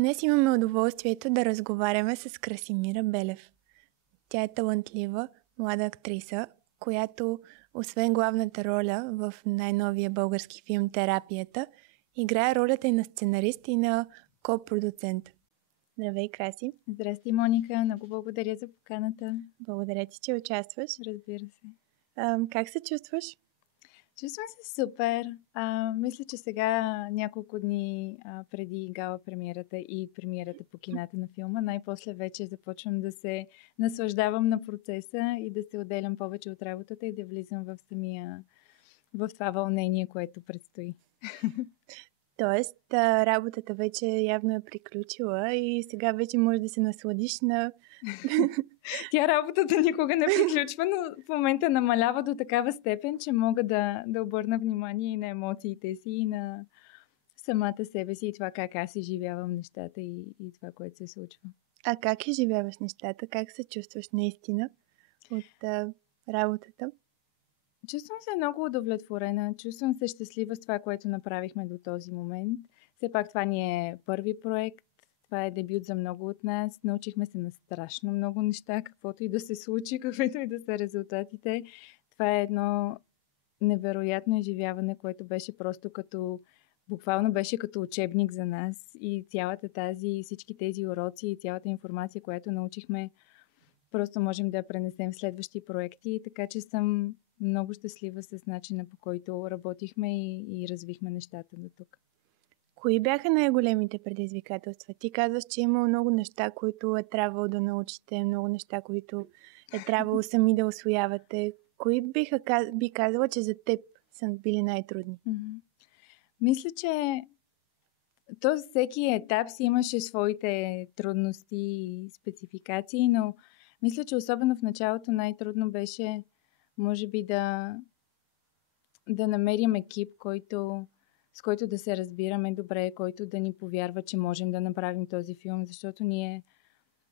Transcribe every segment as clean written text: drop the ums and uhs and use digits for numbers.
Днес имаме удоволствието да разговаряме с Красимира Белев. Тя е талантлива, млада актриса, която, освен главната роля в най-новия български филм «Терапията», играе ролята и на сценарист и на ко-продуцент. Здравей, Краси! Здрасти, Моника! Много благодаря за поканата. Благодаря ти, че участваш. Разбира се. Как се чувстваш? Чувствам се супер. Мисля, че сега няколко дни преди гала премиерата и премиерата по кината на филма, най-после вече започвам да се наслаждавам на процеса и да се отделям повече от работата и да влизам в това вълнение, което предстои. Тоест, работата вече явно е приключила и сега вече можеш да се насладиш на... Тя работата никога не приключва, но в момента намалява до такава степен, че мога да обърна внимание и на емоциите си, и на самата себе си, и това как аз изживявам нещата и това, което се случва. А как изживяваш нещата? Как се чувстваш наистина от работата? Чувствам се много удовлетворена, чувствам се щастлива с това, което направихме до този момент. Все пак това ни е първи проект, това е дебют за много от нас. Научихме се на страшно много неща, каквото и да се случи, каквито и да са резултатите. Това е едно невероятно изживяване, което беше просто буквално беше като учебник за нас и всички тези уроци и цялата информация, която научихме, просто можем да я пренесем в следващи проекти, така че съм много щастлива с начина, по който работихме и развихме нещата до тук. Кои бяха най-големите предизвикателства? Ти казваш, че има много неща, които е трябвало да научите, много неща, които е трябвало сами да усвоявате. Кои би казала, че за теб са били най-трудни? Мисля, че всеки етап си имаше своите трудности и спецификации, но мисля, че особено в началото най-трудно беше, може би, да намерим екип, с който да се разбираме добре, който да ни повярва, че можем да направим този филм, защото ние,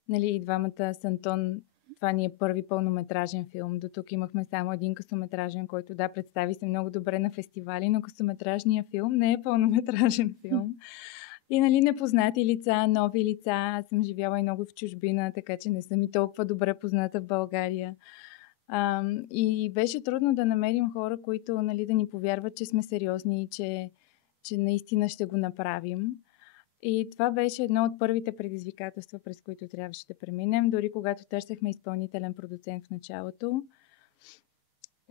и двамата с Антон, това ни е първи пълнометражен филм. До тук имахме само един късометражен, който представи се много добре на фестивали, но късометражният филм не е пълнометражен филм. И непознати лица, нови лица. Аз съм живяла и много в чужбина, така че не съм и толкова добре позната в България. И беше трудно да намерим хора, които да ни повярват, че сме сериозни и че наистина ще го направим. И това беше едно от първите предизвикателства, през които трябваше да преминем. Дори когато търсехме изпълнителен продуцент в началото,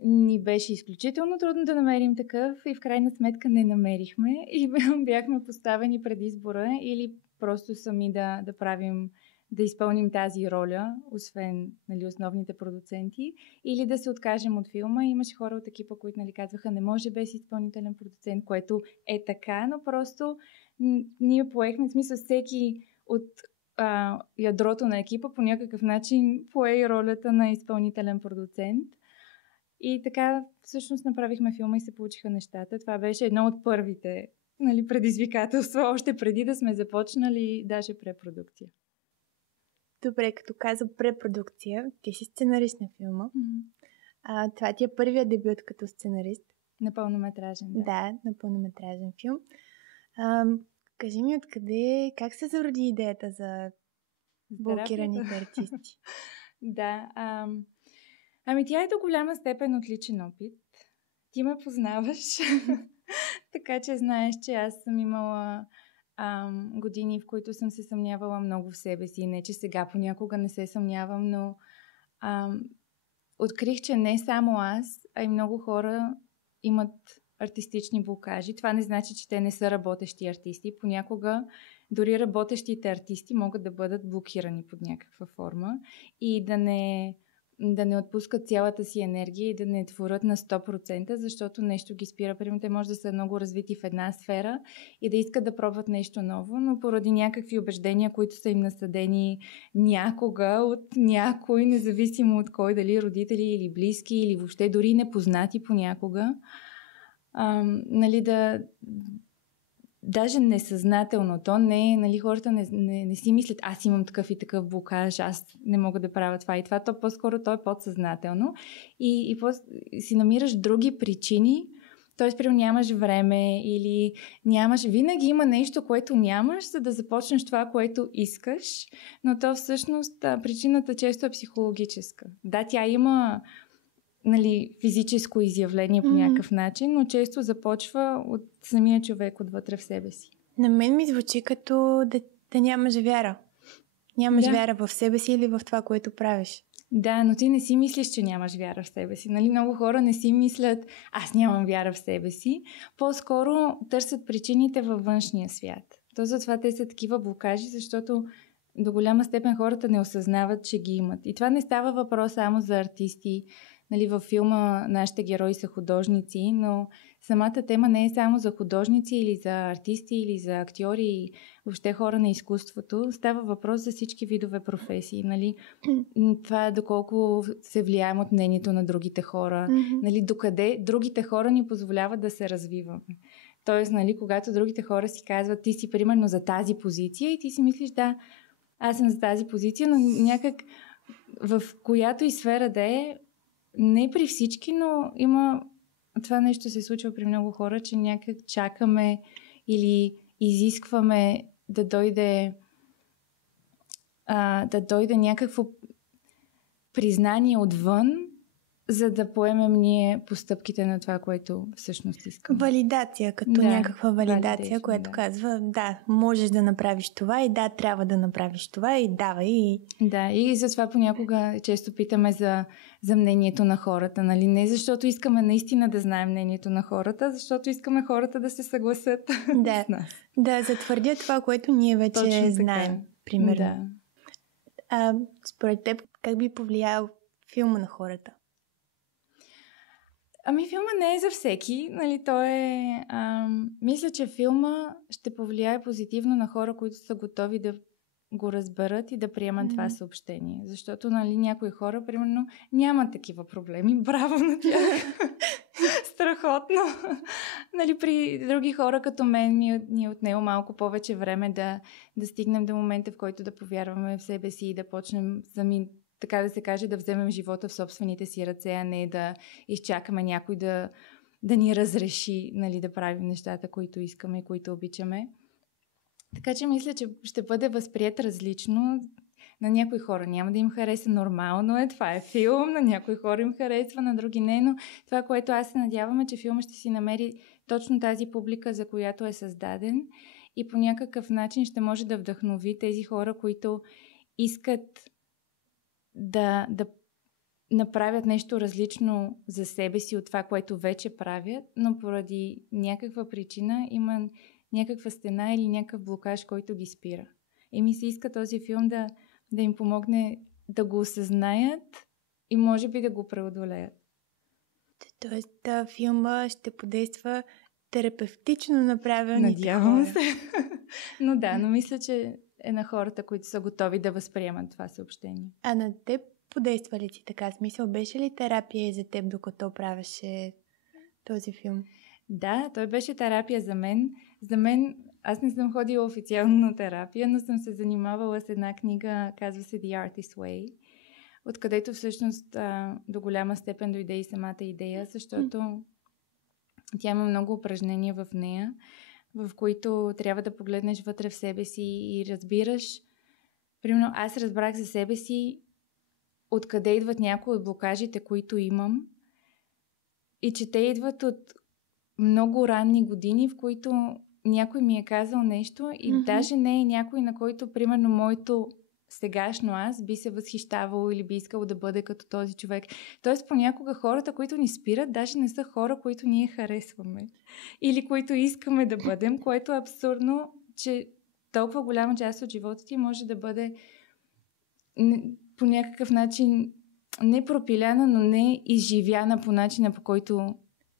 ни беше изключително трудно да намерим такъв и в крайна сметка не намерихме и бяхме поставени пред избора или просто сами да изпълним тази роля, освен основните продуценти, или да се откажем от филма. Имаше хора от екипа, които казваха, не може без изпълнителен продуцент, което е така, но просто ние поехме, в смисъл всеки от ядрото на екипа по някакъв начин пое и ролята на изпълнителен продуцент. И така всъщност направихме филма и се получиха нещата. Това беше едно от първите предизвикателства, още преди да сме започнали даже препродукция. Добре, като каза препродукция, ти си сценарист на филма. Това ти е първият дебют като сценарист. На пълнометражен, да. Да, на пълнометражен филм. Кажи ми как се зароди идеята за блокираните артисти? Да, тя е до голяма степен от личен опит. Ти ме познаваш, така че знаеш, че аз съм имала години, в които съм се съмнявала много в себе си. Не, че сега понякога не се съмнявам, но открих, че не само аз, а и много хора имат артистични блокажи. Това не значи, че те не са работещи артисти. Понякога дори работещите артисти могат да бъдат блокирани под някаква форма и да не отпускат цялата си енергия и да не творят на 100%, защото нещо ги спира. Примерно те може да са много развити в една сфера и да искат да пробват нещо ново, но поради някакви убеждения, които са им насъдени някога от някой, независимо от кой, дали родители или близки, или въобще дори непознати понякога, даже несъзнателно. То не е, хората не си мислят, аз имам такъв и такъв блокаж, аз не мога да правя това и това. По-скоро то е подсъзнателно. И си намираш други причини, Тоест, примерно нямаш време или нямаш... Винаги има нещо, което нямаш, за да започнеш това, което искаш, но то всъщност причината често е психологическа. Да, тя има физическо изявление по някакъв начин, но често започва от самия човек отвътре в себе си. На мен ми звучи като да нямаш вяра. Нямаш вяра в себе си или в това, което правиш. Да, но ти не си мислиш, че нямаш вяра в себе си. Много хора не си мислят, аз нямам вяра в себе си. По-скоро търсят причините във външния свят. То затова те са такива блокажи, защото до голяма степен хората не осъзнават, че ги имат. И това не става въпрос само за артисти. Във филма нашите герои са художници, но самата тема не е само за художници или за артисти или за актьори и въобще хора на изкуството. Става въпрос за всички видове професии. Това е доколко се влияем от мнението на другите хора. Докъде другите хора ни позволяват да се развиваме. Тоест, когато другите хора си казват, ти си примерно за тази позиция и ти си мислиш, да, аз съм за тази позиция, но някак в която и сфера да е, не при всички, но има... Това нещо се случва при много хора, че някак чакаме или изискваме да дойде някакво признание отвън, за да поемем ние постъпките на това, което всъщност искаме. Валидация, като някаква валидация, която казва, да, можеш да направиш това и да, трябва да направиш това и давай. Да, и затова понякога често питаме за мнението на хората, Не защото искаме наистина да знаем мнението на хората, защото искаме хората да се съгласят с нас. Да, затвърдят това, което ние вече точно знаем, така. примерно. Да. Според теб, как би повлиял филма на хората? Филма не е за всеки, той е... мисля, че филма ще повлияе позитивно на хора, които са готови да го разберат и да приемат това съобщение. Защото, някои хора, примерно, нямат такива проблеми. Браво на тях! Страхотно! При други хора, като мен, ни е отнело малко повече време да стигнем до момента, в който да повярваме в себе си и да почнем сами, така да се каже, да вземем живота в собствените си ръце, а не да изчакаме някой да ни разреши да правим нещата, които искаме и които обичаме. Така че мисля, че ще бъде възприет различно. На някои хора няма да им хареса, нормално това е филм, на някои хора им харесва, на други не, но това, което аз се надявам е, че филмът ще си намери точно тази публика, за която е създаден и по някакъв начин ще може да вдъхнови тези хора, които искат да направят нещо различно за себе си от това, което вече правят, но поради някаква причина има някаква стена или някакъв блокаж, който ги спира. И ми се иска този филм да им помогне да го осъзнаят и може би да го преодолеят. Тоест, филма ще подейства терапевтично на правилните Надявам се. Но мисля, че е на хората, които са готови да възприемат това съобщение. А на теб подейства ли ти така? Смисъл, беше ли терапия и за теб, докато правеше този филм? Да, той беше терапия за мен. За мен, аз не съм ходила официално на терапия, но съм се занимавала с една книга, казва се The Artist's Way, откъдето всъщност до голяма степен дойде и самата идея, защото тя има много упражнения в нея, в които трябва да погледнеш вътре в себе си и разбираш. Примерно, аз разбрах за себе си откъде идват някои от блокажите, които имам и че те идват от много ранни години, в които някой ми е казал нещо и даже не е някой, на който, примерно, моето сегашно аз би се възхищавало или би искало да бъде като този човек. Тоест, понякога хората, които ни спират, даже не са хора, които ние харесваме или които искаме да бъдем, което е абсурдно, че толкова голяма част от живота ти може да бъде по някакъв начин не пропиляна, но не изживяна по начина, по който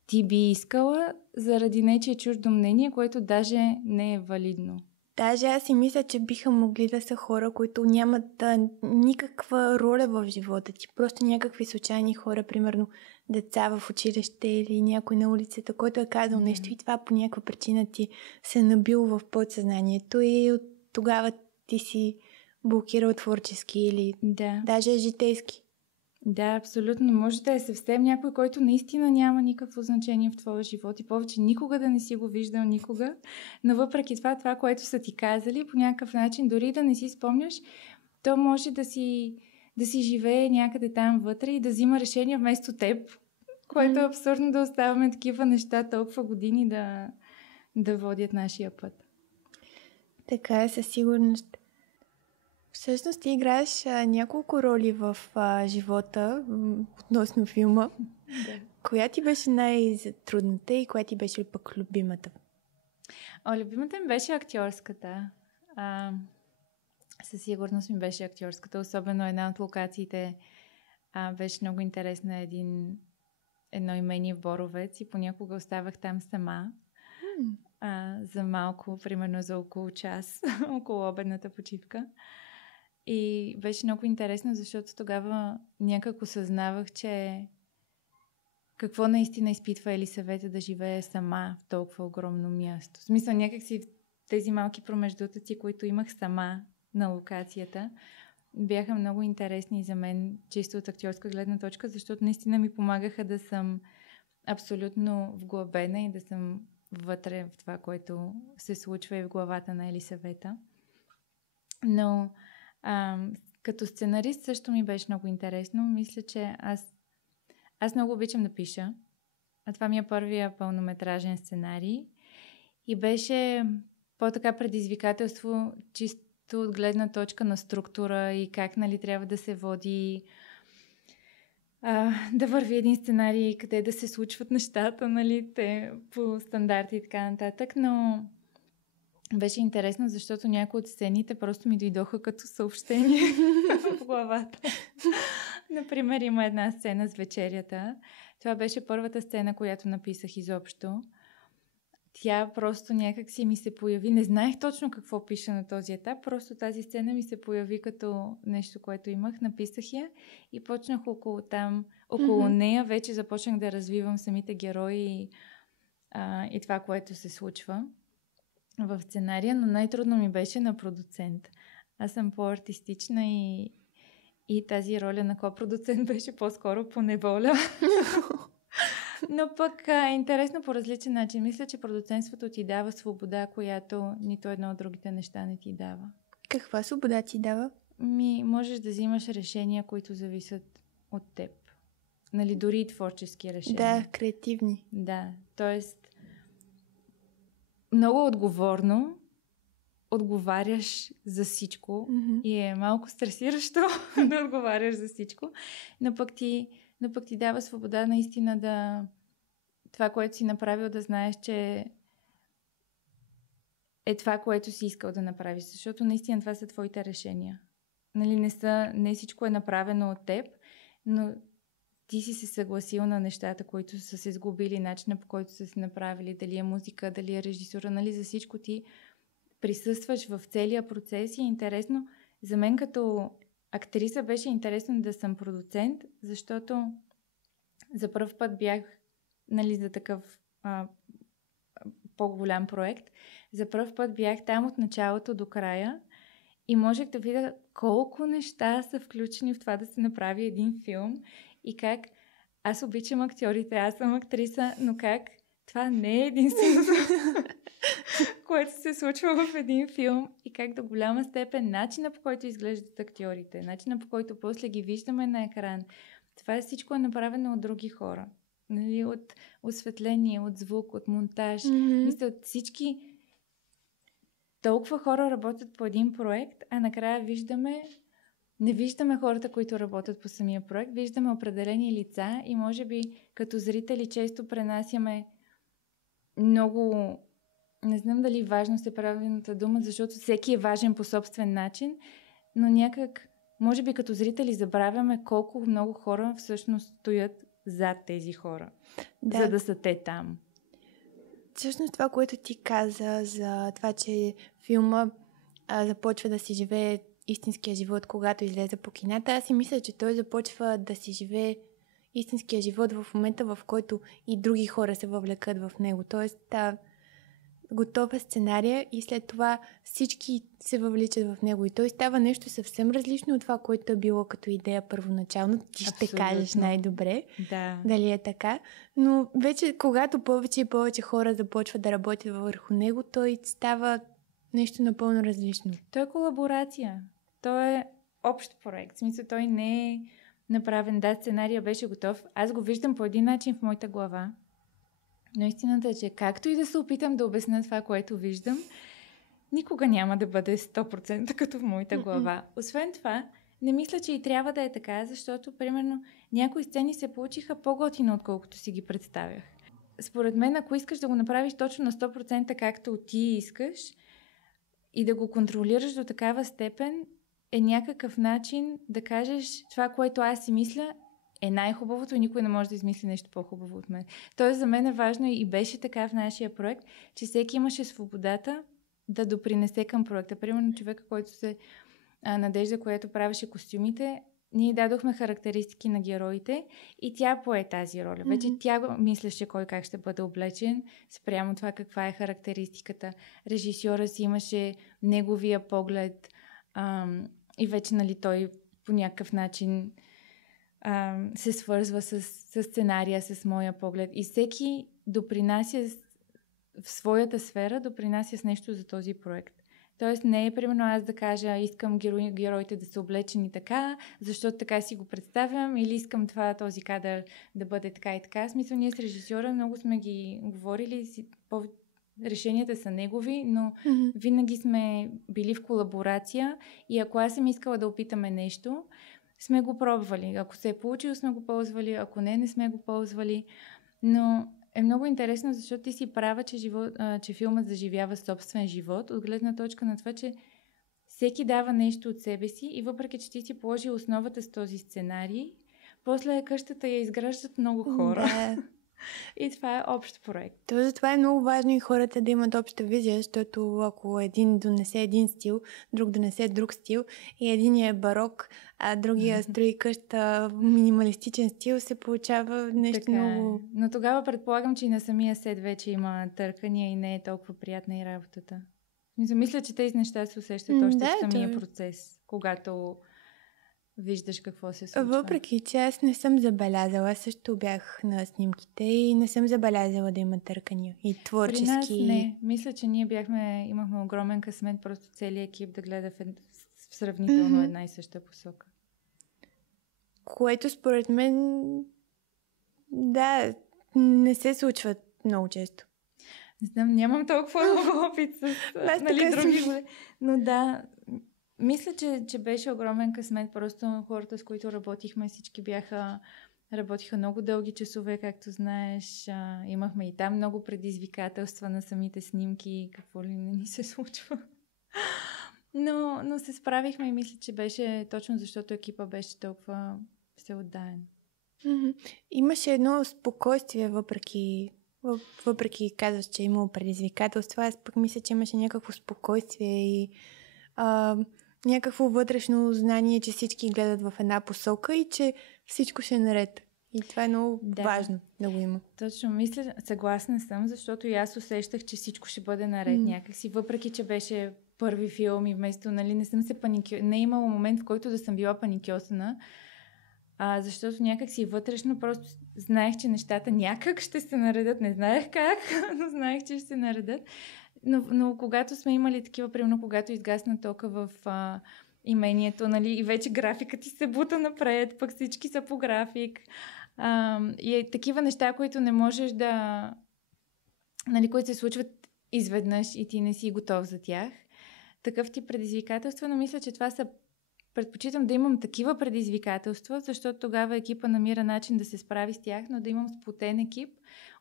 ти би искала, заради нечие чуждо мнение, което даже не е валидно. Даже аз си мисля, че биха могли да са хора, които нямат никаква роля в живота ти. Просто някакви случайни хора, примерно деца в училище или някой на улицата, който е казал нещо и това по някаква причина ти се набил в подсъзнанието и от тогава ти си блокирал творчески или даже житейски. Да, абсолютно. Може да е съвсем някой, който наистина няма никакво значение в твоя живот и повече никога да не си го виждал никога, но въпреки това, което са ти казали, по някакъв начин, дори да не си спомняш, то може да си живее някъде там вътре и да взима решения вместо теб, което е абсурдно да оставаме такива неща толкова години да водят нашия път. Така е, със сигурност. Всъщност ти играеш няколко роли в живота относно филма. Да. Коя ти беше най-трудната и коя ти беше пък любимата? Любимата ми беше актьорската. Със сигурност ми беше актьорската. Особено една от локациите беше много интересна. Едно имение в Боровец и понякога оставах там сама. За малко, примерно за около час, около обедната почивка. И беше много интересно, защото тогава някак осъзнавах, че какво наистина изпитва Елисавета да живее сама в толкова огромно място. В смисъл, някак си тези малки промеждутъци, които имах сама на локацията, бяха много интересни за мен, чисто от актьорска гледна точка, защото наистина ми помагаха да съм абсолютно вглъбена и да съм вътре в това, което се случва и в главата на Елисавета. Но като сценарист също ми беше много интересно. Мисля, че аз много обичам да пиша. А това ми е първия пълнометражен сценарий. И беше по-така предизвикателство, чисто от гледна точка на структура и как, нали, трябва да се води, да върви един сценарий, къде да се случват нещата, нали, те по стандарти и така нататък. Но беше интересно, защото някои от сцените просто ми дойдоха като съобщение в главата. Например, има една сцена с вечерята. Това беше първата сцена, която написах изобщо. Тя просто някак си ми се появи. Не знаех точно какво пиша на този етап, просто тази сцена ми се появи като нещо, което имах. Написах я и почнах около нея. Вече започнах да развивам самите герои и това, което се случва в сценария, но най-трудно ми беше на продуцент. Аз съм по-артистична и тази роля на копродуцент беше по-скоро по неволя. Но пък е интересно по различен начин. Мисля, че продуцентството ти дава свобода, която нито едно от другите неща не ти дава. Каква свобода ти дава? Можеш да взимаш решения, които зависят от теб. Нали, дори и творчески решения. Да, креативни. Да, т.е. много отговорно отговаряш за всичко и е малко стресиращо да отговаряш за всичко, но пък ти дава свобода наистина това, което си направил, да знаеш, че е това, което си искал да направиш, защото наистина това са твоите решения. Нали, не всичко е направено от теб, но ти си се съгласил на нещата, които са се сгубили, начина по който са се направили, дали е музика, дали е режисура, нали, за всичко ти присъстваш в целия процес и е интересно. За мен като актриса беше интересно да съм продуцент, защото за пръв път бях, нали, за такъв по-голям проект, за пръв път бях там от началото до края и можех да видя колко неща са включени в това да се направи един филм и как аз обичам актьорите, аз съм актриса, но как това не е единственото, което се случва в един филм и как до голяма степен начина, по който изглеждат актьорите, начина, по който после ги виждаме на екран, това всичко е направено от други хора. Нали, от осветление, от звук, от монтаж. Мисля, от всички толкова хора работят по един проект, а накрая не виждаме хората, които работят по самия проект, виждаме определени лица и може би като зрители често пренасяме много, не знам дали важност е правилната дума, защото всеки е важен по собствен начин, но някак, може би като зрители забравяме колко много хора всъщност стоят зад тези хора, за да са те там. Всъщност това, което ти каза за това, че филма започва да си живее истинския живот, когато излезе по кината, аз си мисля, че той започва да си живее истинския живот в момента, в който и други хора се въвлекат в него. Тоест, готов е сценария и след това всички се въвличат в него. И той става нещо съвсем различно от това, което е било като идея първоначално. Ти ще кажеш най-добре дали е така. Но вече, когато повече и повече хора започват да работят върху него, той става нещо напълно различно. Той е колаборация. Той е общ проект. В смисъл, той не е направен. Да, сценария беше готов. Аз го виждам по един начин в моята глава. Но истината е, че както и да се опитам да обясня това, което виждам, никога няма да бъде 100% като в моята глава. Освен това, не мисля, че и трябва да е така, защото, примерно, някои сцени се получиха по-готино, отколкото си ги представях. Според мен, ако искаш да го направиш точно на 100% както ти искаш и да го контролираш до такава степен, е някакъв начин да кажеш това, което аз си мисля, е най-хубавото и никой не може да измисли нещо по-хубаво от мен. Тоест за мен е важно и беше така в нашия проект, че всеки имаше свободата да допринесе към проекта. Примерно човека, който Надежда, която правеше костюмите, ние дадохме характеристики на героите и тя пое тази роля. Вече тя мислеше кой как ще бъде облечен, спрямо това каква е характеристиката. Режисьора си имаше неговия поглед и вече, нали, той по някакъв начин се свързва с сценария, с моя поглед. И всеки допринася в своята сфера, допринася с нещо за този проект. Тоест не е примерно аз да кажа искам героите да са облечени така, защото така си го представям, или искам този кадър да бъде така и така. В смисъл, ние с режисьора много сме ги говорили, решенията са негови, но винаги сме били в колаборация и ако аз съм искала да опитаме нещо, сме го пробвали. Ако се е получило, сме го ползвали, ако не сме го ползвали. Но е много интересно, защото ти си права, че филмът заживява собствен живот, от гледна точка на това, че всеки дава нещо от себе си и въпреки, че ти си положи основата с този сценарий, после къщата я изграждат много хора. Да. И това е общ проект. Това е много важно и хората да имат обща визия, защото ако един донесе един стил, друг донесе друг стил и единия е барок, а другия строи къща в минималистичен стил, се получава нещо така много... Но тогава предполагам, че и на самия сет вече има търкания и не е толкова приятна и работата. Мисля, че тези неща се усещат още в самия процес, когато виждаш какво се случва. Въпреки, че аз не съм забелязала, също бях на снимките и не съм забелязала да има търкания и творчески... При нас не. Мисля, че ние имахме огромен късмет, просто целият екип да гледа в сравнително една и съща посока. Което според мен да, не се случва много често. Не знам, нямам толкова опит с други. Но да, мисля, че беше огромен късмет. Просто хората, с които работихме, всички работиха много дълги часове, както знаеш. Имахме и там много предизвикателства на самите снимки, какво ли не ни се случва. Но се справихме и мисля, че беше точно защото екипа беше толкова всеотдаен. Имаше едно спокойствие, въпреки казваш, че е имало предизвикателства. Аз пък мисля, че имаше някакво спокойствие и някакво вътрешно знание, че всички гледат в една посока и че всичко ще е наред. И това е много важно да го има. Точно, мисля, съгласна съм, защото и аз усещах, че всичко ще бъде наред някакси, въпреки че беше първи филм и вместо, нали, не е имало момент, в който да съм била паникьосана, защото някак си вътрешно просто знаех, че нещата някак ще се наредят. Не знаех как, но знаех, че ще се наредят. Но когато сме имали такива, примерно когато изгасна тока в имението, нали, и вече графикът ти се бута напред, пък всички са по график. И такива неща, които не можеш да... Нали, които се случват изведнъж и ти не си готов за тях. Такъв ти предизвикателства, но мисля, че това са... Предпочитам да имам такива предизвикателства, защото тогава екипа намира начин да се справи с тях, но да имам сплотен екип,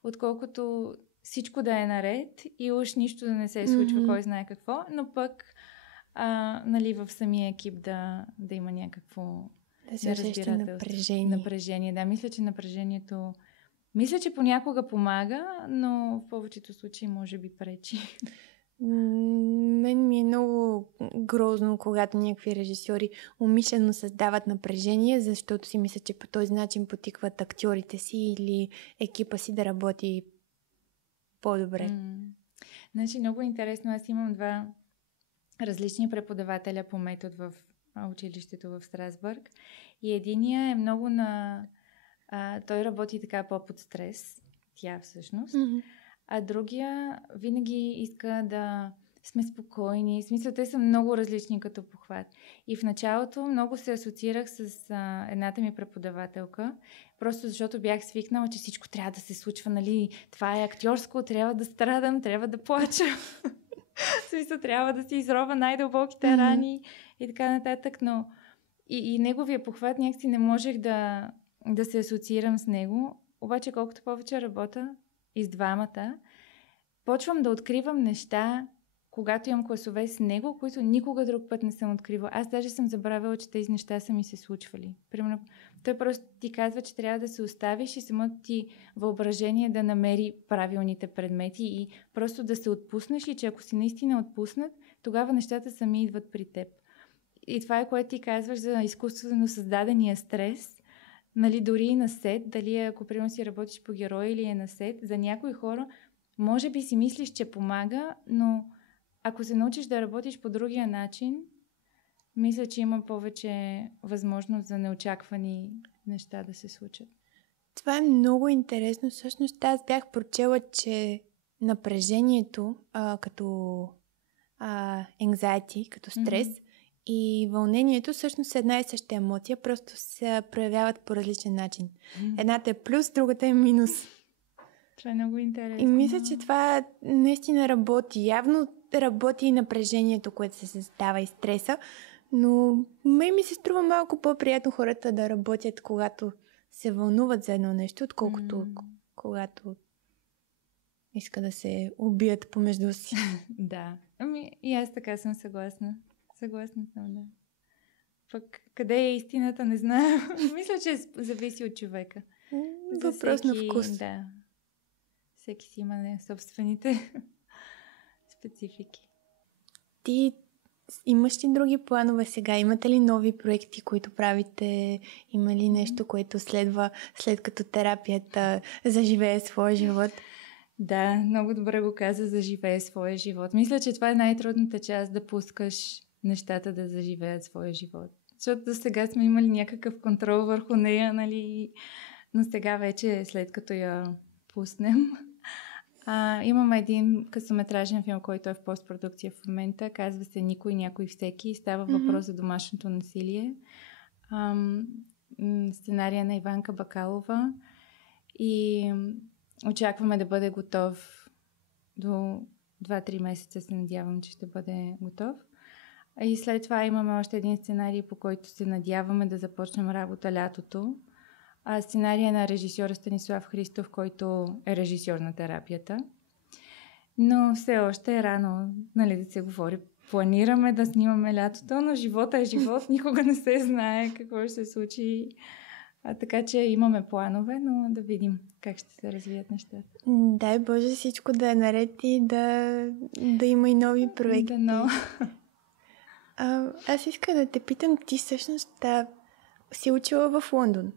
отколкото всичко да е наред и уж нищо да не се случва, кой знае какво, но пък нали, в самия екип да има някакво напрежение. Да, мисля, че напрежението... Мисля, че понякога помага, но в повечето случаи може би пречи. Мен ми е много грозно, когато някакви режисьори умишлено създават напрежение, защото си мислят, че по този начин потикват актьорите си или екипа си да работи по-добре. Значи много интересно. Аз имам 2 различни преподавателя по метод в училището в Страсбург. И единия е много той работи така по-под стрес. Тя всъщност. Mm-hmm. А другия винаги иска да сме спокойни. В смисъл, те са много различни като похват. И в началото много се асоциирах с едната ми преподавателка, просто защото бях свикнала, че всичко трябва да се случва, нали? Това е актьорско, трябва да страдам, трябва да плача. В смисъл, трябва да си изрова най-дълбоките рани и така нататък, но и неговия похват някакси не можех да се асоциирам с него. Обаче колкото повече работя и с двамата, почвам да откривам неща, когато имам класове с него, които никога друг път не съм откривала. Аз даже съм забравила, че тези неща са ми се случвали. Примерно, той просто ти казва, че трябва да се оставиш и самото ти въображение да намери правилните предмети и просто да се отпуснеш и че ако си наистина отпуснат, тогава нещата сами идват при теб. И това е, което ти казваш за изкуствено създадения стрес. Нали, дори и на сет, дали ако примерно си работиш по герой или е на сет, за някои хора може би си мислиш, че помага, но ако се научиш да работиш по другия начин, мисля, че има повече възможност за неочаквани неща да се случат. Това е много интересно. Всъщност аз бях прочела, че напрежението като anxiety, като стрес и вълнението всъщност е една и съща емоция, просто се проявяват по различен начин. Едната е плюс, другата е минус. Това е много интересно. И мисля, че това наистина работи. Явно работи и напрежението, което се създава и стреса, но ми се струва малко по-приятно хората да работят, когато се вълнуват за едно нещо, отколкото когато иска да се убият помежду си. Да. И аз така съм съгласна. Съгласна съм, да. Пък къде е истината, не знам. Мисля, че зависи от човека. Въпрос на вкус. Да. Всеки си има собствените специфики. Ти имаш ли други планове сега? Имате ли нови проекти, които правите? Има ли нещо, което следва след като терапията заживее своя живот? Да, много добре го каза, заживее своя живот. Мисля, че това е най-трудната част, да пускаш нещата да заживеят своя живот. Защото до сега сме имали някакъв контрол върху нея, нали? Но сега вече, след като я пуснем, имаме един късометражен филм, който е в постпродукция в момента. Казва се "Никой, някой, всеки". Става въпрос за домашното насилие. Сценария на Иванка Бакалова. И очакваме да бъде готов до 2-3 месеца. Се надявам, че ще бъде готов. И след това имаме още един сценарий, по който се надяваме да започнем работа лятото. Сценария на режисьора Станислав Христов, който е режисьор на терапията. Но все още е рано, нали, да се говори. Планираме да снимаме лятото, но живота е живот, никога не се знае какво ще се случи. Така че имаме планове, но да видим как ще се развият нещата. Дай Боже всичко да е наред и да има и нови проекти. Да, но... Аз искам да те питам, ти всъщност си учила в Лондон.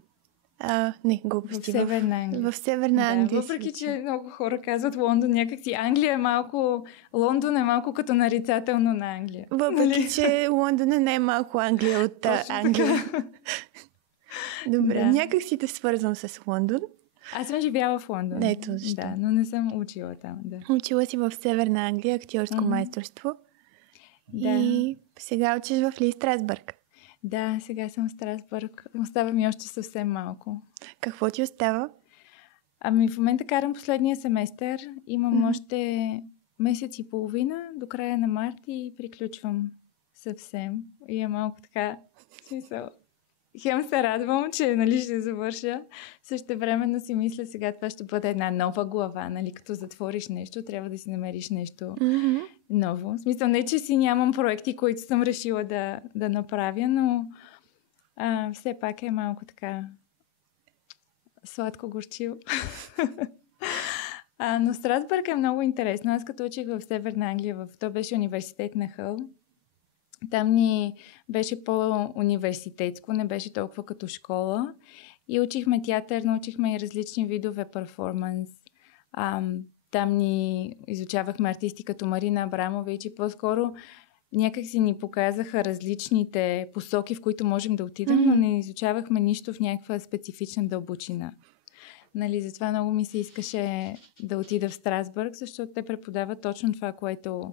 Не, глупости. В Северна Англия. В Северна Англия. Въпреки, че много хора казват Лондон, някакси Англия е малко... Лондон е малко като нарицателно на Англия. Въпреки, че Лондон е най-малко Англия от Англия. Добре, да. Някак си те свързвам с Лондон. Аз съм живяла в Лондон. Ето защо. Да, но не съм учила там. Да. Учила си в Северна Англия, актьорско майсторство. Да. И сега учиш в Ли Страсбург. Да, сега съм в Страсбург. Остава ми още съвсем малко. Какво ти остава? В момента карам последния семестър. Имам още месец и половина до края на март и приключвам съвсем. И е малко така, смисъл. Хем се радвам, че, нали, ще завърша. Същевременно си мисля, сега това ще бъде една нова глава, нали, като затвориш нещо, трябва да си намериш нещо ново. В смисъл, не, че си нямам проекти, които съм решила да направя, но все пак е малко така сладко-горчиво. Но Страсбург е много интересно. Аз като учих в Северна Англия, то беше университет на Хъл. Там ни беше по-университетско, не беше толкова като школа. И учихме театър, научихме и различни видове перформанс. там ни изучавахме артисти като Марина Абрамович и по-скоро някак си ни показаха различните посоки, в които можем да отидем, но не изучавахме нищо в някаква специфична дълбочина. Нали, затова много ми се искаше да отида в Страсбург, защото те преподават точно това, което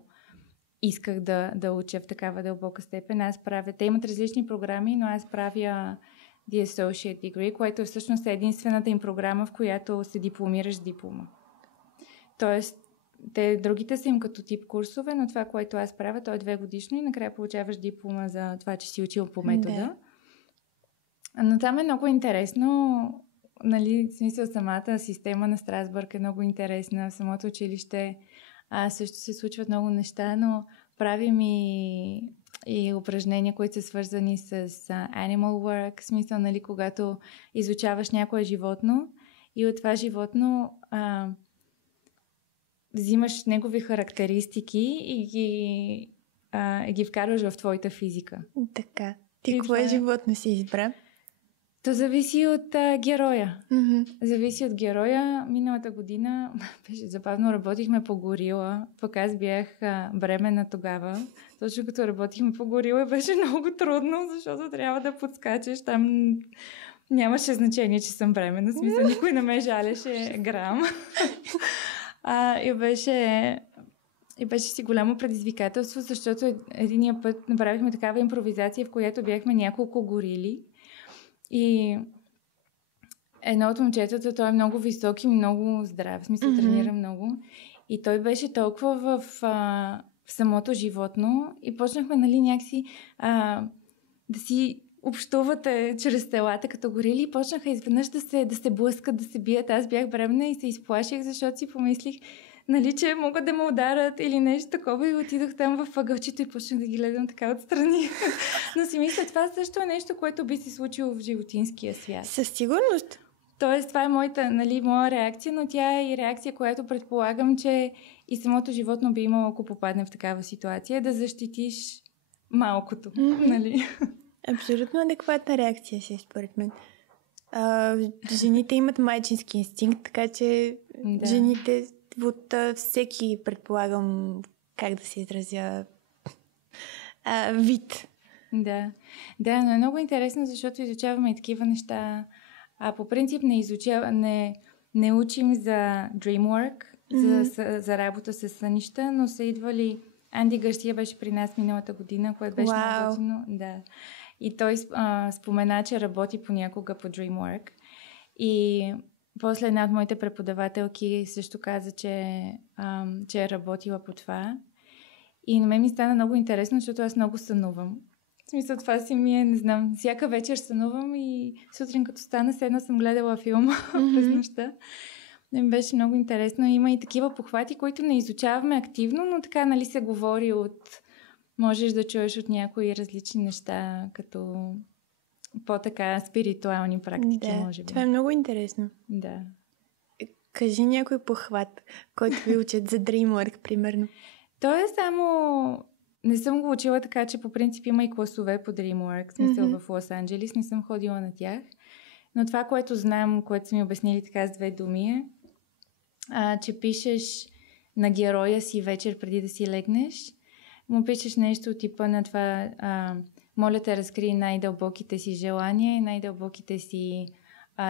исках да уча в такава дълбока степен. Те имат различни програми, но аз правя The Associate Degree, което всъщност е единствената им програма, в която се дипломираш с диплома. Тоест, другите са им като тип курсове, но това, което аз правя, то е 2 годишно и накрая получаваш диплома за това, че си учил по метода. Да. Но там е много интересно, нали, в смисъл самата система на Страсбург е много интересна, в самото училище също се случват много неща, но правим и упражнения, които са свързани с animal work, в смисъл, нали, когато изучаваш някое животно и от това животно взимаш негови характеристики и ги вкарваш в твоята физика. Така. Ти кое животно си избра? То зависи от героя. Зависи от героя. Миналата година беше забавно, работихме по горила. Пък аз бях бременна тогава. Точно като работихме по горила беше много трудно, защото трябва да подскачаш. Там нямаше значение, че съм бременна. В смисъл, никой не ме жалеше грам. И беше си голямо предизвикателство, защото единия път направихме такава импровизация, в която бяхме няколко горили. И едно от момчетата, той е много висок и много здрав, в смисъл тренира много. И той беше толкова в самото животно и почнахме, нали, някакси да си общувате чрез телата като горили и почнаха изведнъж да се блъскат, да се бият. Аз бях бременна и се изплаших, защото си помислих, нали, че могат да ме ударят или нещо такова и отидох там в ъгълчето и почнах да ги гледам така отстрани. Но си мисля, това също е нещо, което би се случило в животинския свят. Със сигурност. Тоест, това е моя реакция, но тя е и реакция, която предполагам, че и самото животно би имало, ако попадне в такава ситуация, да защитиш малкото. Нали? Абсолютно адекватна реакция си, според мен. Жените имат майчински инстинкт, така че жените от всеки, предполагам, как да се изразя, вид. Да, но е много интересно, защото изучаваме и такива неща. По принцип не учим за dreamwork, за работа с сънища, но са идвали... Анди Гарсия беше при нас миналата година, което беше много готино. Да. И той спомена, че работи понякога по dreamwork. И после една от моите преподавателки също каза, че е работила по това. И на мен ми стана много интересно, защото аз много сънувам. В смисъл, това си ми е, не знам, всяка вечер сънувам и сутрин като стана, седна съм гледала филма през нощта. Ми беше много интересно. Има и такива похвати, които не изучаваме активно, но така, нали, се говори можеш да чуеш от някои различни неща, като по-така спиритуални практики, може би. Това е много интересно. Да. Кажи някой похват, който ви учат за DreamWork, примерно. То е само... Не съм го учила така, че по принцип има и класове по DreamWork, смисъл в Лос-Анджелис, не съм ходила на тях. Но това, което знам, което са ми обяснили така с 2 думи е, че пишеш на героя си вечер преди да си легнеш, му пишеш нещо от типа на това, моля те, разкрий най-дълбоките си желания и най-дълбоките си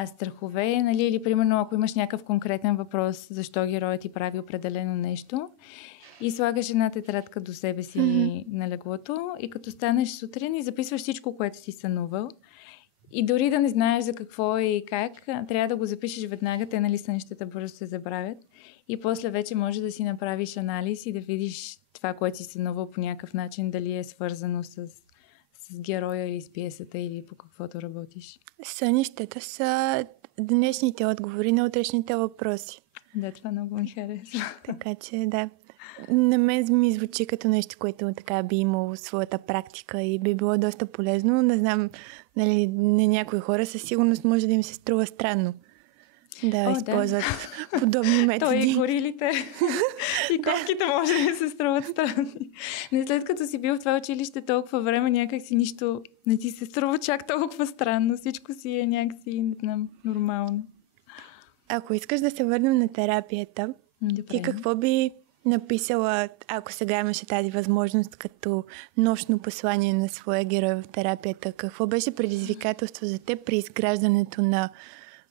страхове, нали? Или примерно ако имаш някакъв конкретен въпрос, защо героят ти прави определено нещо, и слагаш една тетрадка до себе си на леглото и като станеш сутрин и записваш всичко, което си сънувал. И дори да не знаеш за какво и как, трябва да го запишеш веднага, те, нали, сънищата бързо се забравят. И после вече може да си направиш анализ и да видиш това, което си сънувал по някакъв начин, дали е свързано с героя или с пиесата или по каквото работиш. Сънищата са днешните отговори на утрешните въпроси. Да, това много ми харесва. Така че, да. На мен ми звучи като нещо, което така би имало своята практика и би било доста полезно. Не знам, нали, на някои хора със сигурност може да им се струва странно да използват подобни методи. Той и горилите и котките може да се струват странни. Не, след като си бил в това училище толкова време, някак си нищо не ти се струва чак толкова странно. Всичко си е някакси, не знам, нормално. Ако искаш да се върнем на терапията, Добре. Ти какво би написала, ако сега имаше тази възможност, като нощно послание на своя герой в терапията? Какво беше предизвикателство за теб при изграждането на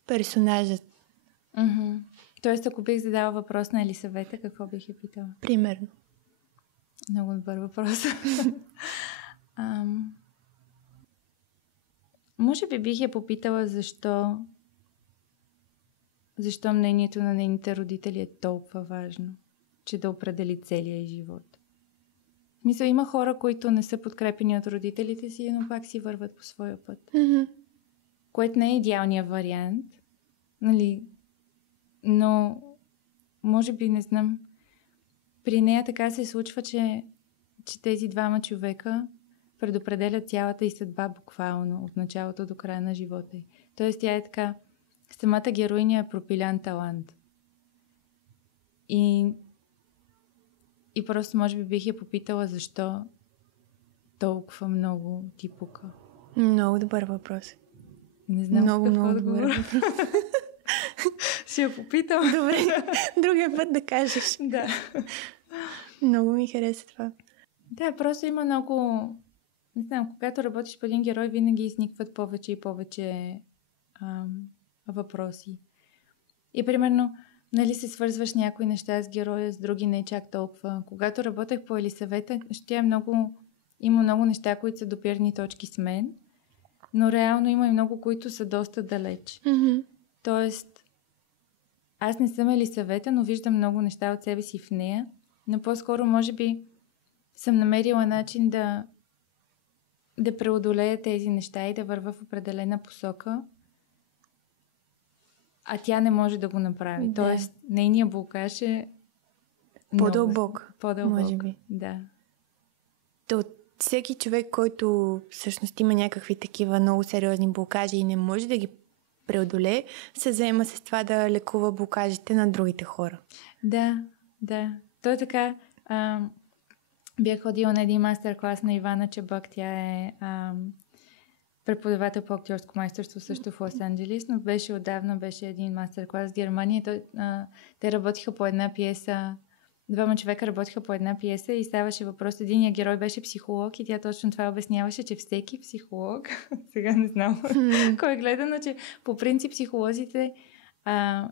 персонажа? Тоест, ако бих задала въпрос на Елисавета, какво бих я питала? Примерно. Много добър въпрос. Може би бих я попитала защо мнението на нейните родители е толкова важно, че да определи целия й живот. Мисля, има хора, които не са подкрепени от родителите си, но пак си върват по своя път. Което не е идеалният вариант, нали? Но може би, не знам, при нея така се случва, че тези двама човека предопределят цялата й съдба буквално от началото до края на живота й. Тоест тя е така, самата героиня е пропилян талант. И просто може би бих я попитала защо толкова много ти пука. Много добър въпрос. Не знам много добър въпрос. Ще я попитам. Добре, другия път да кажеш. Да. Много ми хареса това. Да, просто има много... Не знам, когато работиш по един герой, винаги изникват повече и повече въпроси. И примерно, нали се свързваш някои неща с героя, с други не чак толкова. Когато работех по Елисавета, има много неща, които са допирни точки с мен, но реално има и много, които са доста далеч. Тоест, аз не съм Елисавета, но виждам много неща от себе си в нея, но по-скоро може би съм намерила начин да преодолея тези неща и да върва в определена посока, а тя не може да го направи. Да. Тоест, нейният блокаж е по-дълбок, може би. Да. Всеки човек, който всъщност има някакви такива много сериозни блокажи и не може да ги преодолее, се заема с това да лекува блокажите на другите хора. Да. То е така. Бях ходила на един мастер-клас на Ивана Чебък. Тя е преподавател по актьорско майсторство също в Лос-Анджелес, но беше един мастер-клас в Германия. Те работиха по една пиеса. Двама човека работиха по една пиеса и ставаше въпрос. Единият герой беше психолог и тя точно това обясняваше, че всеки психолог, сега не знам кой гледа, но че по принцип психолозите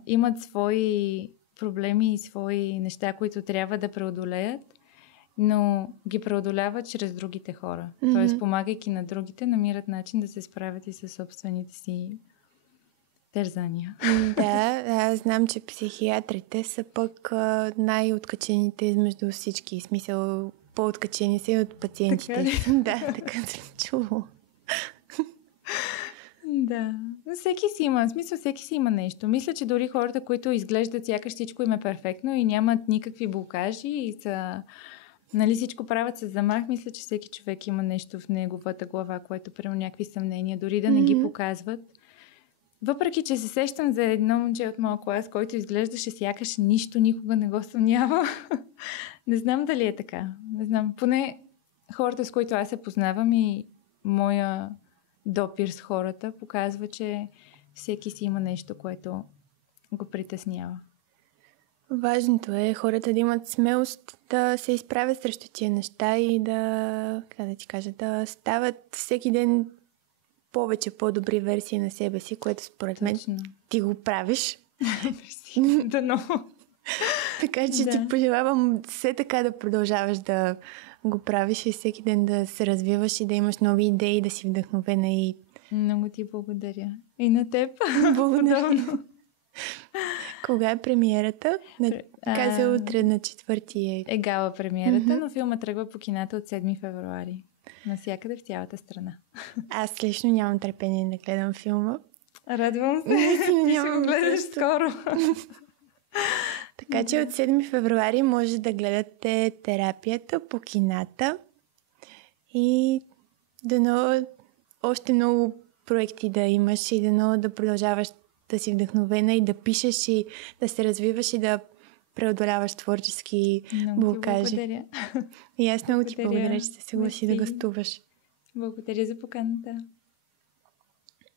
имат свои проблеми и свои неща, които трябва да преодолеят, но ги преодоляват чрез другите хора. Тоест, помагайки на другите, намират начин да се справят и със собствените си тързания. Да, знам, че психиатрите са пък най-откачените измежду всички. В смисъл, по-откачени са и от пациентите. Да, така съм чула. Да. Всеки си има нещо. Мисля, че дори хората, които изглеждат сякаш всичко им е перфектно и нямат никакви блокажи и са... Нали, всичко правят с замах. Мисля, че всеки човек има нещо в неговата глава, което прямо някакви съмнения, дори да не ги показват. Въпреки, че се сещам за едно момче от моя клас, който изглеждаше сякаш нищо, никога не го съмнява. Не знам дали е така. Не знам. Поне хората, с които аз се познавам и моя допир с хората, показва, че всеки си има нещо, което го притеснява. Важното е хората да имат смелост да се изправят срещу тия неща и да стават всеки ден повече по-добри версии на себе си, което според мен ти го правиш. Дано. Така че ти пожелавам все така да продължаваш да го правиш и всеки ден да се развиваш и да имаш нови идеи, да си вдъхновена и... Много ти благодаря. И на теб. Благодаря. Кога е премиерата? Каза утре на 4 е гала премиерата, но филма тръгва по кината от 7 февруари. Навсякъде в цялата страна. Аз лично нямам търпение да гледам филма. Радвам се. Ти ще го гледаш скоро. Така че от 7 февруари може да гледате терапията по кината и дано още много проекти да имаш и дано да продължаваш да си вдъхновена и да пишеш и да се развиваш и да преодоляваш творчески блокажи. Благодаря. И аз много ти благодаря, че се съгласи да гостуваш. Благодаря за поканата.